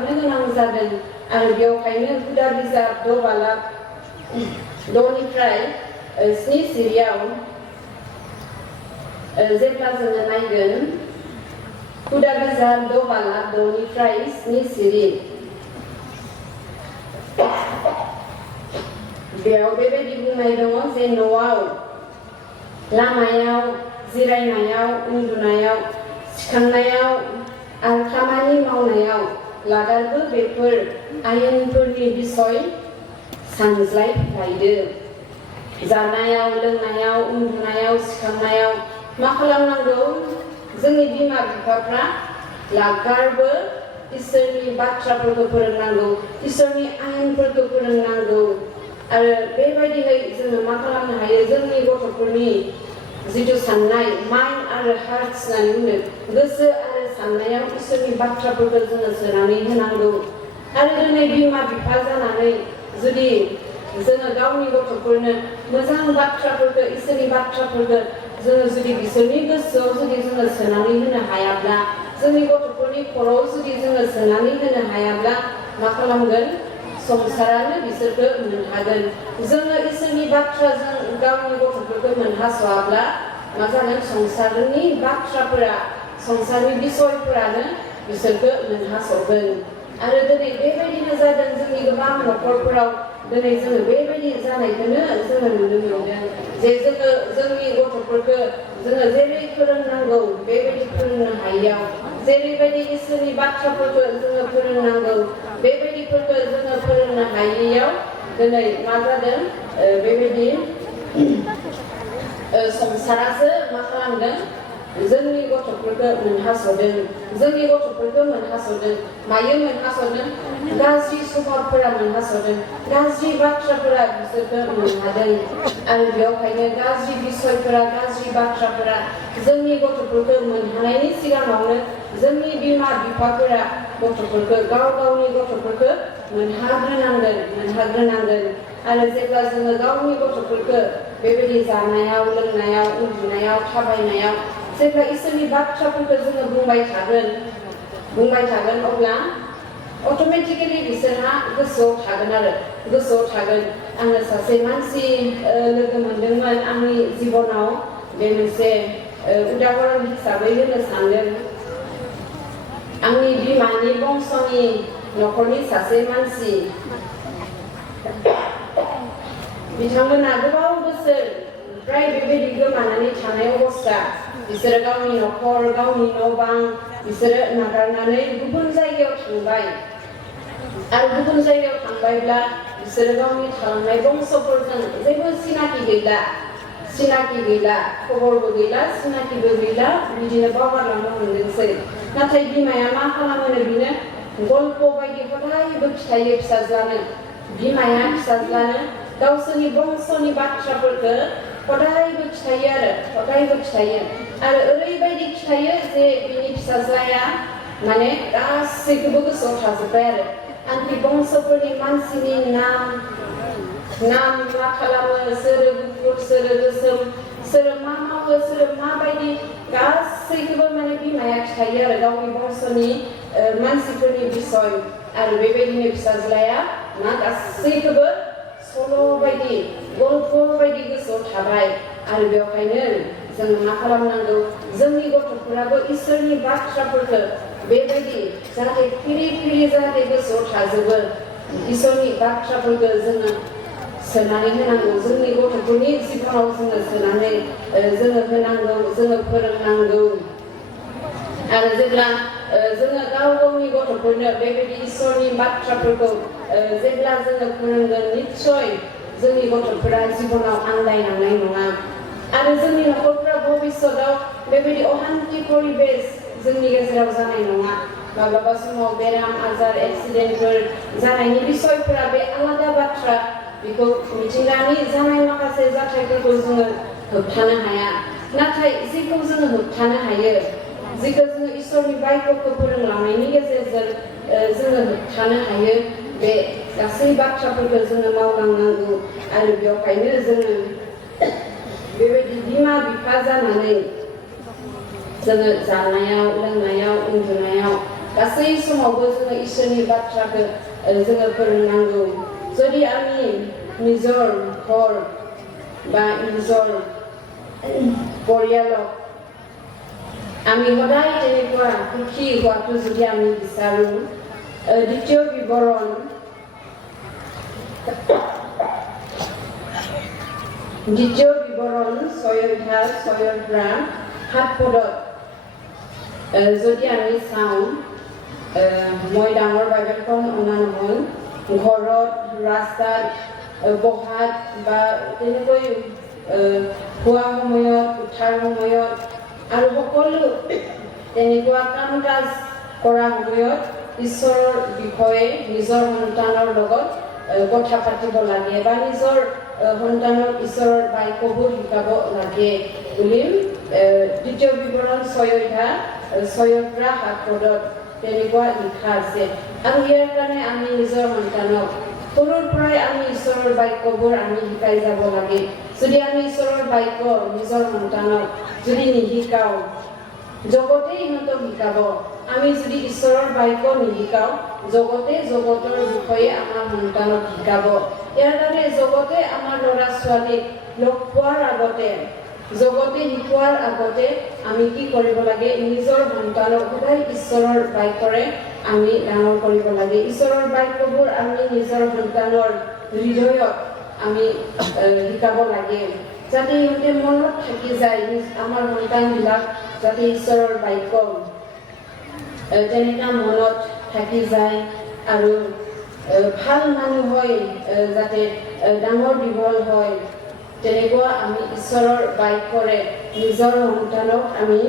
गाबनो गोनां जादों आरो बेवहायनो हुदा बिजाब 6 बालाब 6निफ्राय 7 सिरियाव जेब्ला जोङो नायगोन हुदा बिजाब 6 बालाब 6निफ्राय 7 सिरि बेयाव बेबायदि बुंनाय दङ जे न'आव लामायाव जिरायनायाव उन्दुनायाव सिखांनायाव आरो खामानि मावनायाव लागारबो बेफोर आयेनफोरनि बिसय सानज्लायलायदो जानायाव लोंनायाव उन्दुनायाव सिखांनायाव मा खालामनांगौ जोंनि बिमा बिफाफ्रा लागारबो इसोरनि बाथ्राफोरखौ फोरोंनांगौ इसोरनि आयेनफोरखौ फोरोंनांगौ आरो बेबायदियै जोङो मा खालामनो हायो जोंनि गथ'फोरनि जिथु साननाय माइन्ड आरो हार्ट होननानै बुङो गोसो आरो साननायाव इसोरनि बाथ्राफोरखौ जोङो सोनानै होनांगौ आरो दिनै बिमा बिफा जानानै जुदि जोङो गावनि गथ'फोरनो मोजां बाथ्राफोरखौ इसोरनि बाथ्राफोरखौ जोङो जुदि बिसोरनि गोसोआव जुदि जोङो सोनानै होनो हायाब्ला जोंनि गथ'फोरनि खर'आव जुदि जोङो सोनानै होनो हायाब्ला मा खालामगोन संसारानो बिसोरखौ मोनहागोन जोङो इसोरनि बाथ्राजों गावनि गथ'फोरखौ मोनहास'वाब्ला मा जागोन संसारनि बाथ्राफोरा संसारनि बिसयफोरानो बिसोरखौ मोनहास'गोन आरो दिनै बेबायदिनो जादों जोंनि गोबां न'खरफोराव दिनै जोङो बेबायदि जानायखौनो जोङो नुनो मोनदों जे जोङो जोंनि गथ'फोरखौ जोङो जेरै फोरोंनांगौ बेबायदि फोरोंनो हायैयाव जेरैबायदि इसोरनि बाथ्राफोरखौ जोङो फोरोंनांगौ बेबायदिफोरखौ जोङो फोरोंनो हायैयाव दिनै मा जादों बेबायदि संसारासो मा खालामदों जोंनि गथ'फोरखौ मोनहास'दों जोंनि गथ'फोरखौ मोनहास'दों मायो मोनहास'दों गाज्रि स्वभाबफोरा मोनहास'दों गाज्रि बाथ्राफोरा बिसोरखौ मोनहादों आरो बेवहायनो गाज्रि बिसयफोरा गाज्रि बाथ्राफोरा जोंनि गथ'फोरखौ मोनहानायनि सिगाङावनो जोंनि बिमा बिफाफोरा गथ'फोरखौ गाव गावनि गथ'फोरखौ मोनहाग्रोनांगोन आरो जेब्ला जोङो गावनि गथ'फोरखौ बेबायदि जानायाव लोंनायाव उन्दुनायाव थाबायनायाव जेब्ला इसोरनि बाथ्राफोरखौ जोङो बुंबाय थागोन अब्ला अट'मेटिकेलि बिसोरहा गोसोआव थागोन आङो सासे मानसि लोगो मोनदोंमोन आंनि जिबनाव बे मोनसे उदाहरन हिसाबै होनो सानदों आंनि बिमानि बंस'नि न'खरनि सासे मानसि बिथांमोना गोबाव बोसोर फ्राय बेबायदि गोमानानै थानाय अबस्था बिसोरो गावनि न'खर गावनि न' बां बिसोरो नागारनानै गुबुन जायगायाव थांबाय आरो गुबुन जायगायाव थांबायब्ला बिसोरो गावनि थालांनाय बंस'फोरजों जेबो सिनाखि गैला खबरबो गैला सिनाखिबो गैला बिदिनो बावगारलांनो मोनदोंसै नाथाय बिमाया मा खालामोनो बिनो गल्प बायदि हदायबो खिथायो फिसाज्लानो बिमाया फिसाज्लानो गावसोरनि बंस'नि बाथ्राफोरखौ हदायबो खिथायो आरो ओरैबायदि खिथायो जे बिनि फिसाज्लाया माने गासैखौबो गोसोआव थाजोब्बाय आरो आंनि बंस'फोरनि मानसिनि नाम मा खालामो सोरो गुफुर सोरो गोसोम सोरो मा मावो सोरो माबायदि गासैखौबो माने बिमाया खिथायो आरो गावनि बंस'नि मानसिफोरनि बिसय आरो बेबायदिनो फिसाज्लाया मा गासैखौबो सल' बायदि गल्प बायदि गोसोआव थाबाय आरो बेवहायनो जोङो मा खालामनांगौ जोंनि गथ'फोराबो इसोरनि बाथ्राफोरखौ बेबायदि जाहाथे फिरि जाहाथे गोसोआव थाजोबो इसोरनि बाथ्राफोरखौ जोङो सोनानै होनांगौ जोंनि गथ'फोरनि जिबनाव जोङो सोनानै जोङो होनांगौ जोङो फोरोंनांगौ आरो जेब्ला जोङो गावनि गथ'फोरनो बेबायदि इसोरनि बाथ्राफोरखौ जेब्ला जोङो फोरोंगोन निस्सय जोंनि गथ'फोरा जिबनाव आन्दायलांनाय नङा आरो जोंनि न'खरफोरा भबिष्यताव बेबायदि अहान्ति परिबेस जोंनि गेजेराव जानाय नङा माब्लाबा समाव बेराम आजार एक्सिडेन्टफोर जानायनि बिसयफोरा बे आलादा बाथ्रा बेखौ मिथिंगानि जानाय माखासे जाथायफोरखौ जोङो होबथानो हाया नाथाय जेखौ जोङो होबथानो हायो जेखौ जोङो इसोरनि बाइबलखौ फोरोंलांनायनि गेजेरजों जोङो होबथानो हायो बे गासै बाथ्राफोरखौ जोङो मावलांनांगौ आरो बेवहायनो जोङो बेबायदि बिमा बिफा जानानै जोङो जानायाव लोंनायाव उन्दुनायाव गासै समावबो जोङो इसोरनि बाथ्राखौ जोङो फोरोंनांगौ जुदि आंनि निजर घर बा निजर परियालक আমি সদায় তেনেকুৱা সুখী হোৱাটো যদি আমি বিচাৰোঁ দ্বিতীয় বিৱৰণ দ্বিতীয় বিৱৰণ 6 অধ্যায় 6 পৰা 7 পদত যদি আমি চাওঁ মই ডাঙৰ বাইবেলখন অনা নহয় ঘৰত ৰাস্তাত বহাত বা তেনেকৈ খোৱা সময়ত উঠাৰ সময়ত আৰু সকলো তেনেকুৱা কাম কাজ কৰা সময়ত ঈশ্বৰৰ বিষয়ে নিজৰ সন্তানৰ লগত কথা পাতিব লাগে বা নিজৰ সন্তানক ঈশ্বৰৰ বাক্যবোৰ শিকাব লাগে বুলি দ্বিতীয় বিৱৰণ 6 অধ্যায় 6 পৰা 7 পদত তেনেকুৱা লিখা আছে আৰু ইয়াৰ কাৰণে আমি নিজৰ সন্তানক সৰুৰ পৰাই আমি ঈশ্বৰৰ বাক্যবোৰ আমি শিকাই যাব লাগে যদি আমি ঈশ্বৰৰ বাক্য নিজৰ সন্তানক যদি নিশিকাও জগতে ইহঁতক শিকাব আমি যদি ঈশ্বৰৰ বাক্য নিশিকাও জগতে জগতৰ বিষয়ে আমাৰ সন্তানক শিকাব ইয়াৰ কাৰণে জগতে আমাৰ ল'ৰা ছোৱালীক লগ পোৱাৰ আগতে জগতে শিকোৱাৰ আগতে আমি কি কৰিব লাগে নিজৰ সন্তানক সদায় ঈশ্বৰৰ বাক্যৰে আমি ডাঙৰ কৰিব লাগে ঈশ্বৰৰ বাক্যবোৰ আমি নিজৰ সন্তানৰ হৃদয়ত আমি শিকাব লাগে যাতে ইহঁতে মনত থাকি যায় আমাৰ সন্তানবিলাক যাতে ঈশ্বৰৰ বাক্য তেনেকা মনত থাকি যায় আৰু ভাল মানুহ হয় যাতে ডাঙৰ দীঘল হয় তেনেকুৱা আমি ঈশ্বৰৰ বাক্যৰে নিজৰ সন্তানক আমি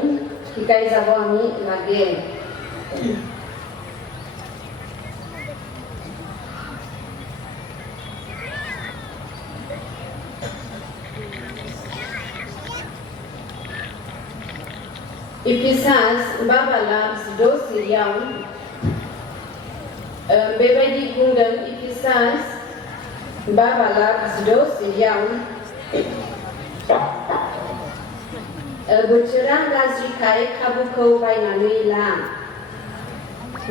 শিকাই যাব আমি লাগে Ephesus babala dosiam bebaidi buंदों Ephesus babala dosiam बोथोरा गाज्रिखाय खाबुखौ बायनानै ला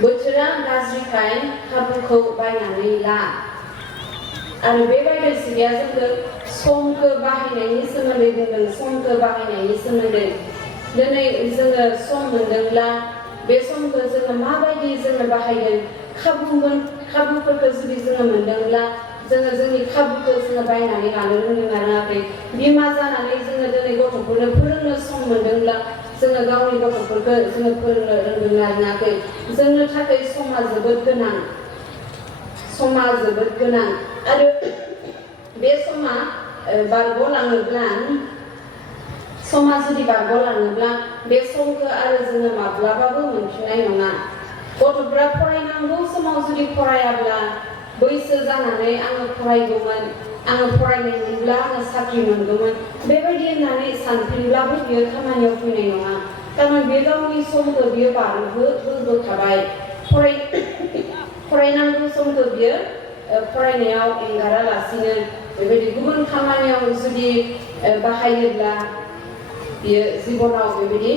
बोथोरा गाज्रिखाय खाबुखौ बायनानै ला आरो बेबायदि सिरिया जोंखौ समखौ बाहायनायनि सोमोन्दै बुंदों समखौ बाहायनायनि सोमोन्दै दिनै जोङो सम मोनदोंब्ला बे समखौ जोङो माबायदि जोङो बाहायगोन खाबुफोरखौ जुदि जोङो मोनदोंब्ला जोङो जोंनि खाबुखौ जोङो बायनानै लानो रोंदों रोङाखै बिमा जानानै जोङो दिनै गथ'फोरनो फोरोंनो सम मोनदोंब्ला जोङो गावनि गथ'फोरखौ जोङो फोरोंनो रोंदों रोङाखै जोंनो थाखाय समा जोबोद गोनां आरो बे समा बारग'लाङोब्ला समा जुदि बारग'लाङोब्ला बे समखौ आरो जोङो माब्लाबाबो मोनफिननाय नङा गथ'फ्रा फरायनांगौ समाव जुदि फरायाब्ला बैसो जानानै आङो फरायगौमोन आङो फरायनायमोनब्ला आङो साख्रि मोनगौमोन बेबायदि होननानै सानफिनब्लाबो बियो खामानियाव फैनाय नङा कारन बे गावनि समखौ बियो बारहोबोखाबाय फरायनांगौ समखौ बियो फरायनायाव एंगारालासिनो बेबायदि गुबुन खामानियाव जुदि बाहायोब्ला बियो जिबनाव बेबायदि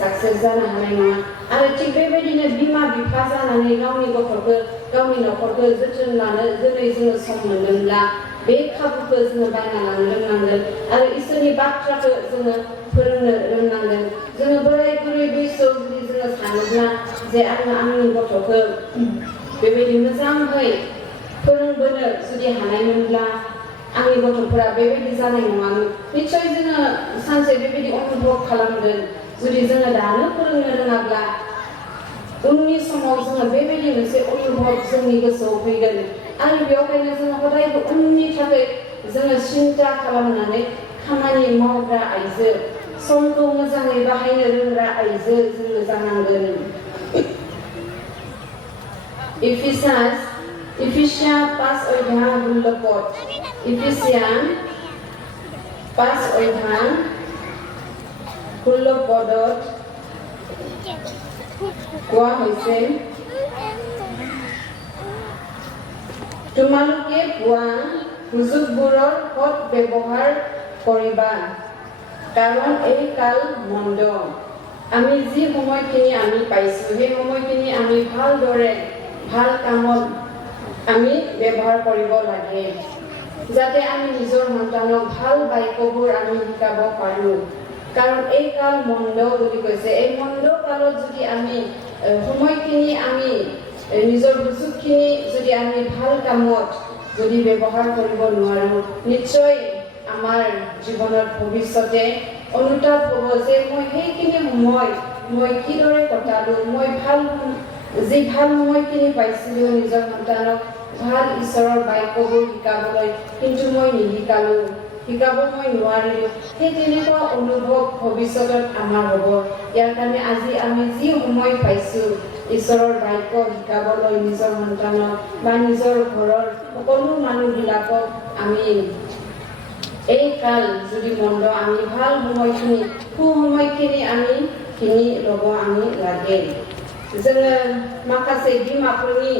साक्सेस जानो हानाय नङा आरो थिग बेबायदिनो बिमा बिफा जानानै गावनि गथ'खौ गावनि न'खरखौ जोथोन लानो दिनै जोङो सम मोनदोंब्ला बे खाबुखौ जोङो बायना लानो रोंनांगोन आरो इसोरनि बाथ्राखौ जोङो फोरोंनो रोंनांगोन जोङो बोराय बुरै बैसोआव जुदि जोङो सानोब्ला जे आङो आंनि गथ'खौ बेबायदि मोजाङै फोरोंबोनो जुदि हानायमोनब्ला आंनि गथ'फोरा बेबायदि जानाय नङामोन निश्चय जोङो सानसे बेबायदि अनुभव खालामगोन जुदि जोङो दानो फोरोंनो रोङाब्ला उननि समाव जोङो बेबायदि मोनसे अनुभव जोंनि गोसोआव फैगोन आरो बेवहायनो जोङो हदायबो उननि थाखाय जोङो सिन्था खालामनानै खामानि मावग्रा आइजो समखौ मोजाङै बाहायनो रोंग्रा आइजो जोङो जानांगोन Efesia 5 অধ্যায় 16 পদ Efesia 5 অধ্যায় 16 পদত কোৱা হৈছে তোমালোকে পোৱা সুযোগবোৰৰ সৎ ব্যৱহাৰ কৰিবা কাৰণ এই কাল মন্দ আমি যি সময়খিনি আমি পাইছোঁ সেই সময়খিনি আমি ভালদৰে ভাল কামত আমি ব্যৱহাৰ কৰিব লাগে যাতে আমি নিজৰ সন্তানক ভাল বাক্যবোৰ আমি শিকাব পাৰোঁ কাৰণ এই কাল মন্দ বুলি কৈছে এই মন্দ কালত যদি আমি সময়খিনি আমি নিজৰ সুযোগখিনি যদি আমি ভাল কামত যদি ব্যৱহাৰ কৰিব নোৱাৰোঁ নিশ্চয় আমাৰ জীৱনত ভৱিষ্যতে অনুতাপ হ'ব যে মই সেইখিনি সময় মই কিদৰে কটালোঁ মই ভাল সময়খিনি পাইছিলোঁ নিজৰ সন্তানক ভাল ঈশ্বৰৰ বাক্যবোৰ শিকাবলৈ কিন্তু মই নিশিকালোঁ শিকাব মই নোৱাৰিলোঁ সেই তেনেকুৱা অনুভৱ ভৱিষ্যতত আমাৰ হ'ব ইয়াৰ কাৰণে আজি আমি যি সময় পাইছোঁ ঈশ্বৰৰ বাক্য শিকাবলৈ নিজৰ সন্তানক বা নিজৰ ঘৰৰ সকলো মানুহবিলাকক আমি এই কাল যদি মন্দ আমি ভাল সময়খিনি সময়খিনি আমি কিনি ল'ব আমি লাগে जोङो माखासे बिमाफोरनि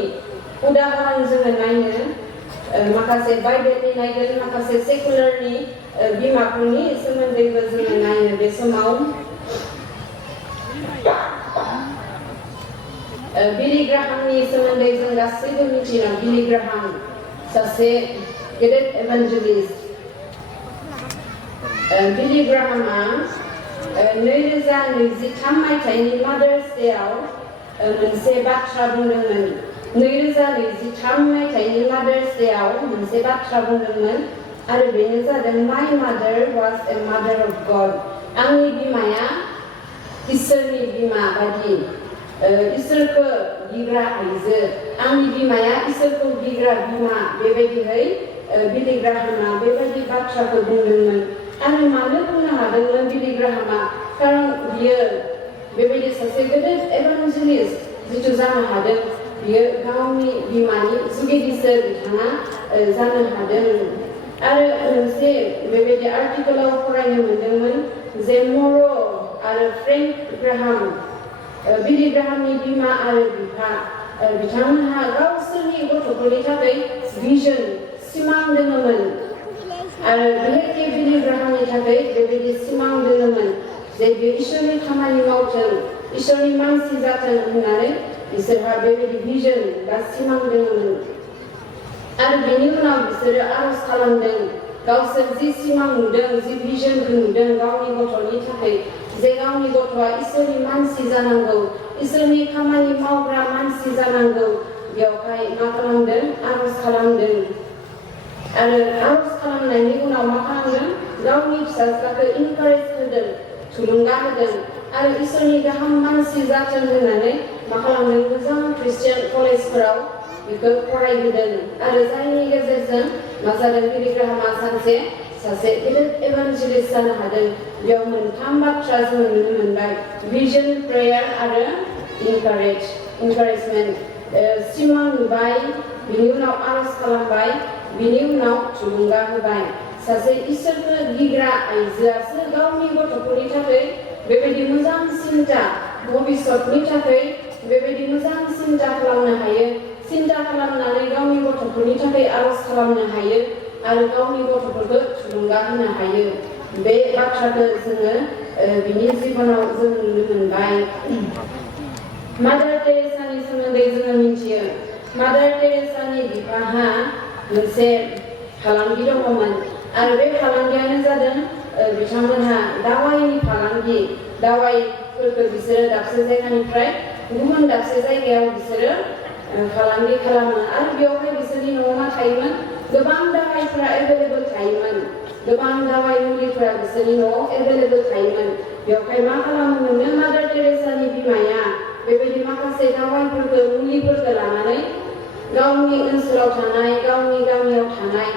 उदाहरण जोङो नायनो माखासे बाइबेलनि नायगोन माखासे सेकुलारनि बिमाफोरनि सोमोन्दैबो जोङो नायनो बे समाव बिली ग्राहामनि सोमोन्दै जों गासैबो मिथियो बिली ग्राहाम सासे गेदेर एभान्जेलिस्ट बिली ग्राहामा 2023 मायथाइनि मादार्स डेआव मोनसे बाथ्रा बुंदोंमोन 2023 मायथाइनि मादार्स डेआव मोनसे बाथ्रा बुंदोंमोन आरो बेनो जादों माय मादार वाज ए मादार अफ गड आंनि बिमाया इसोरनि बिमा बायदि इसोरखौ गिग्रा आइजो आंनि बिमाया इसोरखौ गिग्रा बिमा बेबायदियै बिली ग्राहामा बेबायदि बाथ्राखौ बुंदोंमोन आरो मानो बुंनो हादोंमोन बिली ग्राहामा कारण बियो बेबायदि सासे गेदेर एभान्जेलिस्ट जिथु जानो हादों बियो गावनि बिमानि जुगिदिसो बिथाङा जानो हादों आरो मोनसे बेबायदि आर्टिकेलाव फरायनो मोनदोंमोन जे मर' आरो फ्रेंक ग्राहाम बिली ग्राहामनि बिमा आरो बिफा बिथांमोनहा गावसोरनि गथ'फोरनि थाखाय भिजन सिमां दोङोमोन आरो बिहेखे बिली ग्राहामनि थाखाय बेबायदि सिमां दोङोमोन जे बे इसोरनि खामानि मावथों इसोरनि मानसि जाथों होननानै बिसोरहा बेबायदि भिजन बा सिमां दोङोमोन आरो बेनि उनाव बिसोरो आरज खालामदों गावसोर जि सिमां नुदों जि भिजनखौ नुदों गावनि गथ'नि थाखाय जे गावनि गथ'आ इसोरनि मानसि जानांगौ इसोरनि खामानि मावग्रा मानसि जानांगौ बेवहाय मा खालामदों आरज खालामदों आरो आरज खालामनायनि उनाव मा खालामदों गावनि फिसाज्लाखौ इनकारेज होदों थुलुंगा होदों आरो इसोरनि गाहाम मानसि जाथों होननानै मा खालामदों मोजां ख्रिस्टियान कलेजफोराव बेखौ फरायहोदों आरो जायनि गेजेरजों मा जादों बिली ग्राहामा सासे गेदेर एभान्जेलिस्ट जानो हादों बेयाव मोनथाम बाथ्रा जों नुनो मोनबाय भिजन प्रेयार आरो इनकारेजमेन्ट सिमां नुबाय बिनि उनाव आरज खालामबाय बिनि उनाव थुलुंगा होबाय सासे इसोरखौ गिग्रा आइजोआसो गावनि गथ'फोरनि थाखाय बेबायदि मोजां सिन्ता भबिष्यतनि थाखाय बेबायदि मोजां सिन्ता खालामनो हायो सिन्ता खालामनानै गावनि गथ'फोरनि थाखाय आरज खालामनो हायो आरो गावनि गथ'फोरखौ थुलुंगा होनो हायो बे बाथ्राखौ जोङो बिनि जिबनाव जों नुनो मोनबाय मादार टेरेसानि सोमोन्दै जोङो मिथियो मादार टेरेसानि बिफाहा मोनसे फालांगि दङमोन आरो बे फालांगियानो जादों बिथांमोनहा दावाइनि फालांगि दावाइफोरखौ बिसोरो दाबसे जायगानिफ्राय गुबुन दाबसे जायगायाव बिसोरो फालांगि खालामो आरो बेवहाय बिसोरनि न'आव मा थायोमोन गोबां दावाइफोरा एभेलेबल थायोमोन गोबां दावाइ मुलिफोरा बिसोरनि न'आव एभेलेबल थायोमोन बेवहाय मा खालामोमोननो मादार टेरेसानि बिमाया बेबायदि माखासे दावाइफोरखौ मुलिफोरखौ लानानै गावनि ओनसोलाव थानाय गावनि गामियाव थानाय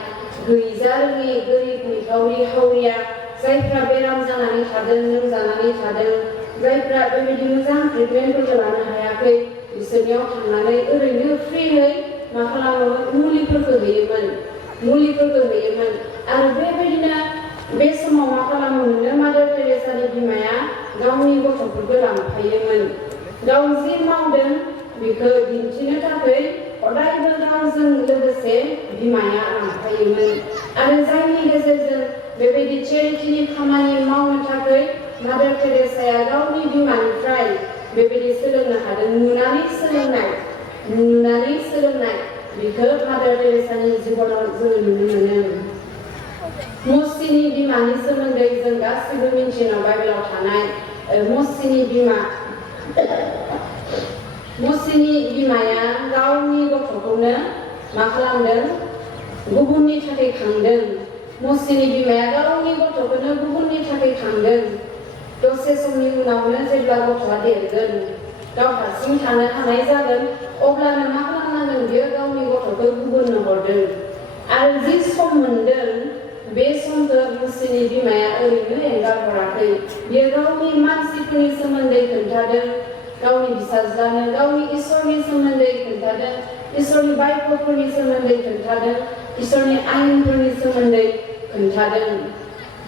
गैजारोङि गोरिब निखावरि हावरिया जायफ्रा बेराम जानानै थादों लोमजानानै थादों जायफ्रा बेबायदि मोजां ट्रिटमेन्टफोरखौ लानो हायाखै बिसोरनियाव थांनानै ओरैनो फ्रियै मा खालामोमोन मुलिफोरखौ होयोमोन आरो बेबायदिनो बे समाव मा खालामोमोननो मादार टेरेसानि बिमाया गावनि गथ'फोरखौ लांफायोमोन गाव जि मावदों बेखौ दिन्थिनो थाखाय अरायबो गावजों लोगोसे बिमाया लांफायोमोन आरो जायनि गेजेरजों बेबायदि चेरिटिनि खामानि मावनो थाखाय मादार टेरेसाया गावनि बिमानिफ्राय बेबायदि सोलोंनो हादों नुनानै सोलोंनाय बेखौ मादार टेरेसानि जिबनाव जों नुनो मोनो मसीनि बिमानि सोमोन्दै जों गासिबो मिन्थियो बाइबेलाव थानाय मसीनि बिमाया गावनि गथ'खौनो मा खालामदों गुबुननि थाखाय खांदों मसीनि बिमाया गावनि गथ'खौनो गुबुननि थाखाय खांदों दसे समनि उनावनो जेब्ला गथ'आ देरगोन गाव हारसिं थानो हानाय जागोन अब्लानो मा खालामनांगोन बियो गावनि गथ'खौ गुबुननो हरदों आरो जि सम मोनदों बे समखौ मसीनि बिमाया ओरैनो एंगारहराखै बियो गावनि मानसिफोरनि सोमोन्दै खोन्थादों गावनि फिसाज्लानो गावनि इसोरनि सोमोन्दै खोन्थादों इसोरनि बाइबलफोरनि सोमोन्दै खोन्थादों इसोरनि आयेनफोरनि सोमोन्दै खोन्थादों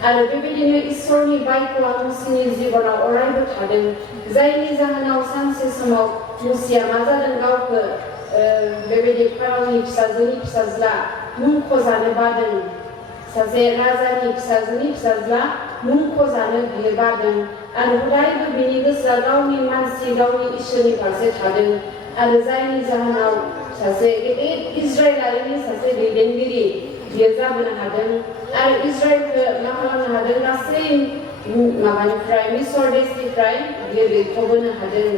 आरो बेबायदिनो इसोरनि बाइबलआ मसीनि जिबनाव अरायबो थादों जायनि जाहोनाव सानसे समाव मसीया मा जादों गावखौ बेबायदि फारावनि फिसाजोनि फिसाज्ला मुंख'जानो बादों सासे राजानि फिसाजोनि फिसाज्ला मुंख'जानो बियो बादों आरो हदायबो बिनि गोसोआ गावनि मानसि गावनि इसोरनि फारसे थादों आरो जायनि जाहोनाव सासे गेदेर इजराइलारिनि सासे दैदेनगिरि बियो जाबोनो हादों आरो इजराइलखौ मा खालामनो हादों गासै माबानिफ्राय मिसर देशनिफ्राय बियो दैखोबोनो हादों